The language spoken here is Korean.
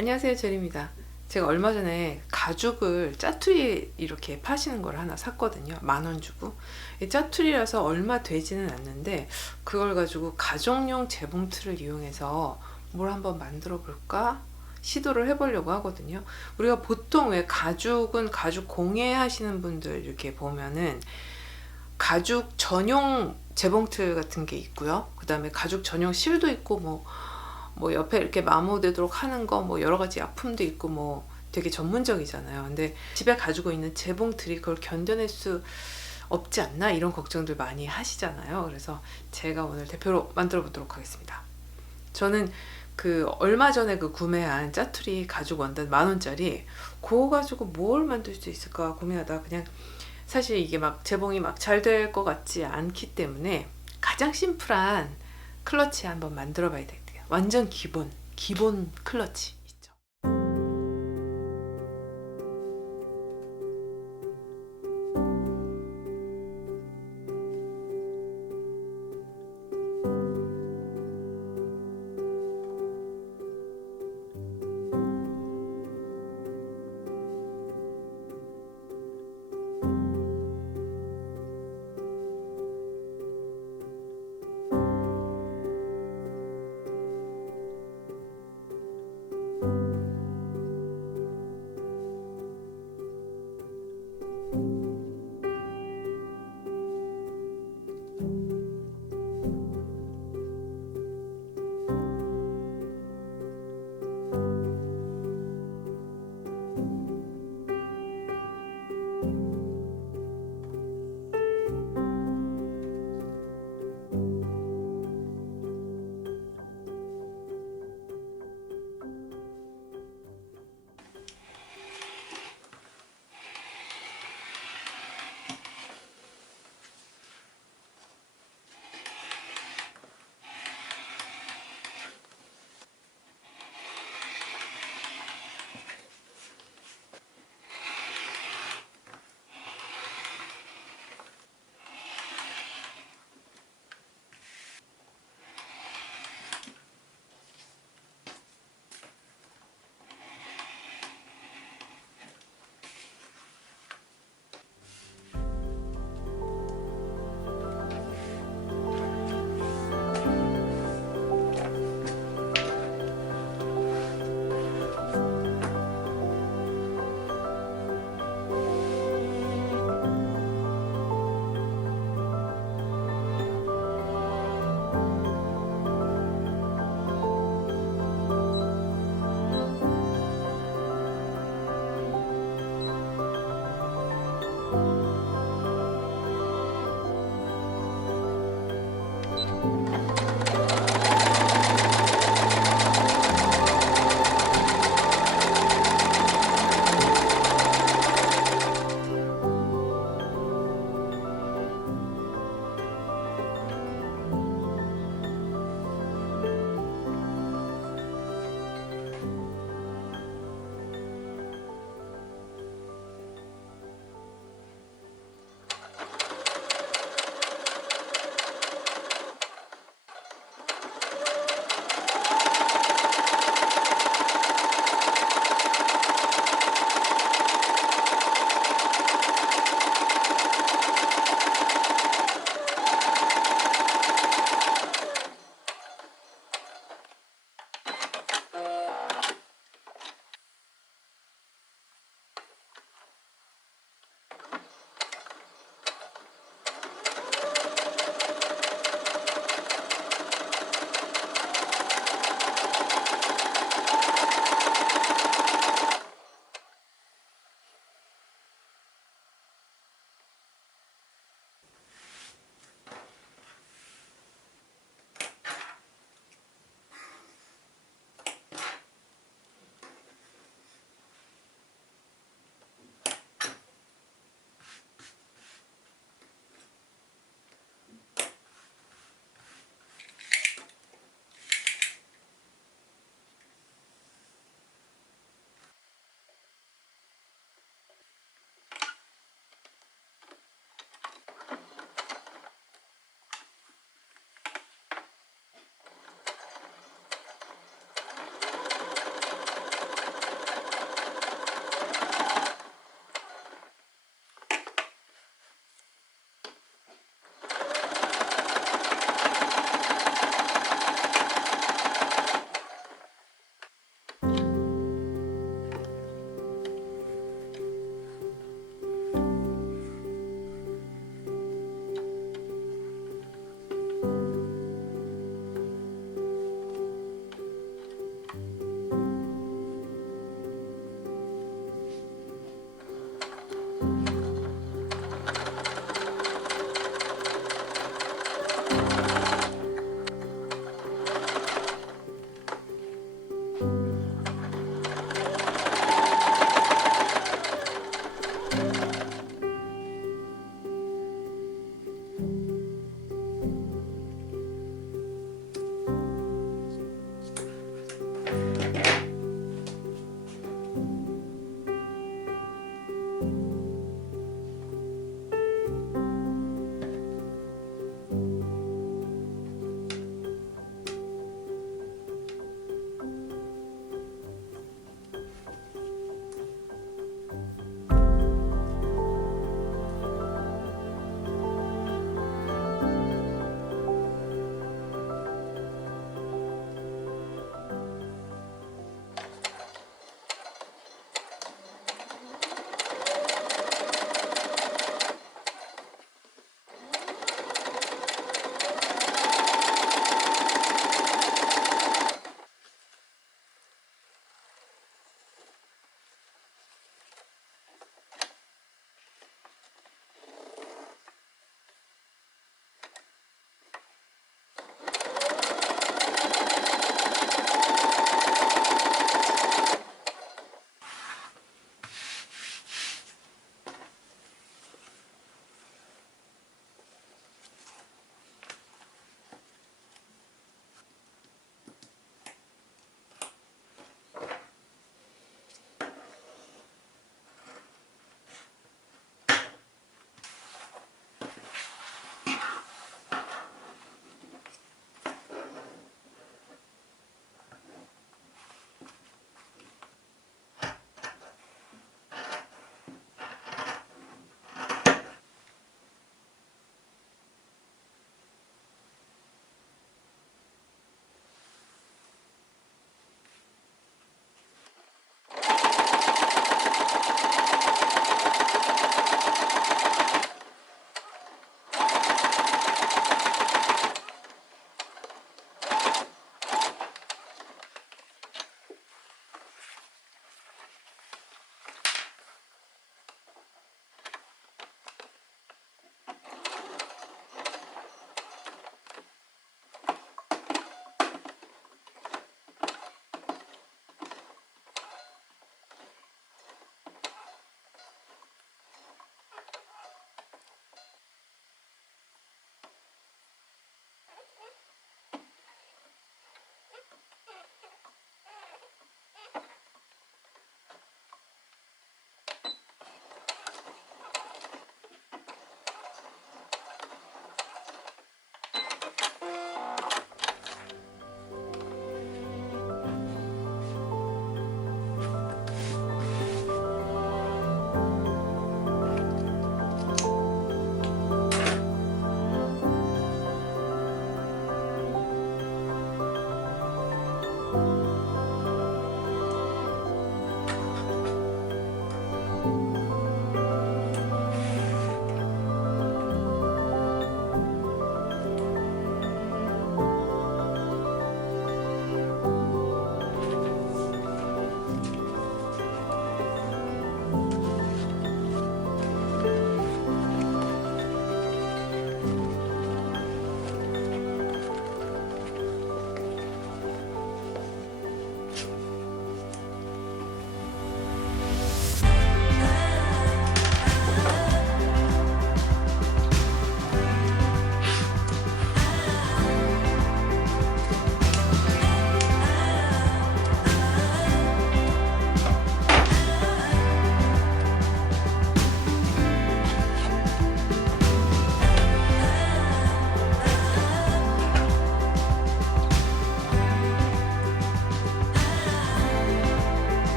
안녕하세요, 제리입니다. 제가 얼마 전에 가죽을 짜투리 이렇게 파시는 걸 하나 샀거든요. 10,000원 주고. 이 짜투리라서 얼마 되지는 않는데 그걸 가지고 가정용 재봉틀을 이용해서 뭘 한번 만들어 볼까 시도를 해보려고 하거든요. 우리가 보통 왜 가죽은 가죽 공예 하시는 분들 이렇게 보면은 가죽 전용 재봉틀 같은 게 있고요. 그 다음에 가죽 전용 실도 있고 뭐 옆에 이렇게 마모되도록 하는 거 뭐 여러 가지 약품도 있고 뭐 되게 전문적이잖아요. 근데 집에 가지고 있는 재봉틀이 그걸 견뎌낼 수 없지 않나 이런 걱정들 많이 하시잖아요. 그래서 제가 오늘 대표로 만들어 보도록 하겠습니다. 저는 그 얼마 전에 그 구매한 짜투리 가죽 원단 10,000원짜리 그거 가지고 뭘 만들 수 있을까 고민하다 그냥 사실 이게 막 재봉이 막 잘 될 것 같지 않기 때문에 가장 심플한 클러치 한번 만들어 봐야 돼요. 완전 기본 클러치.